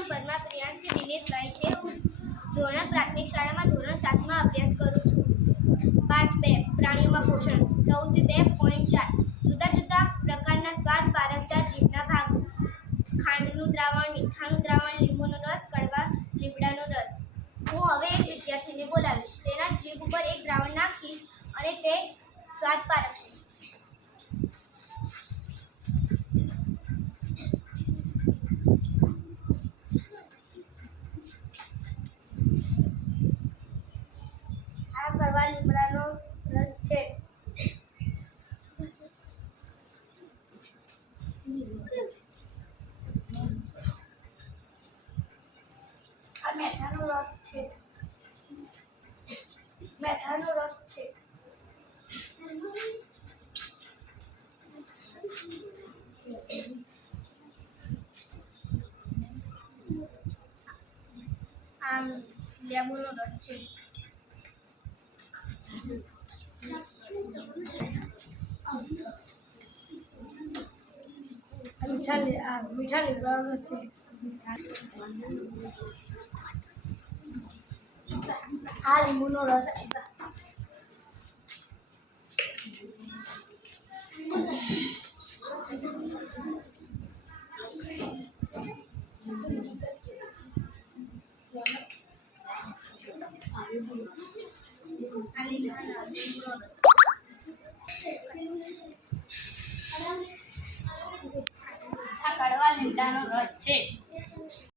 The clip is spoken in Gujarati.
નામ પરમાર પ્રિયાંશી દિનેશભાઈ છે. હું જોણા પ્રાથમિક શાળામાં ધોરણ 7માં અભ્યાસ કરું છું. પાઠ 2 પ્રાણીઓમાં પોષણ. પ્રવૃત્તિ 2.4 જુદા જુદા પ્રકારના સ્વાદ પારખતા જીભના ભાગો. ખાંડનું દ્રાવણ, મીઠાનું દ્રાવણ, લીંબુનો રસ, કડવા લીમડાનો રસ. હું હવે એક વિદ્યાર્થીને બોલાવીશ. તેના જીભ ઉપર એક દ્રાવણ નાખીશ અને તે સ્વાદ પારખશે. આ કડવા લીમડાનો રસ છે. આ મેથાનો રસ છે. મેથાનો રસ છે. આમ લેબુનો રસ છે. મીઠા લીમડાનો રસ છે. આ લીંબુનો રસ છે. આ કડવા લીમડાનો રસ છે.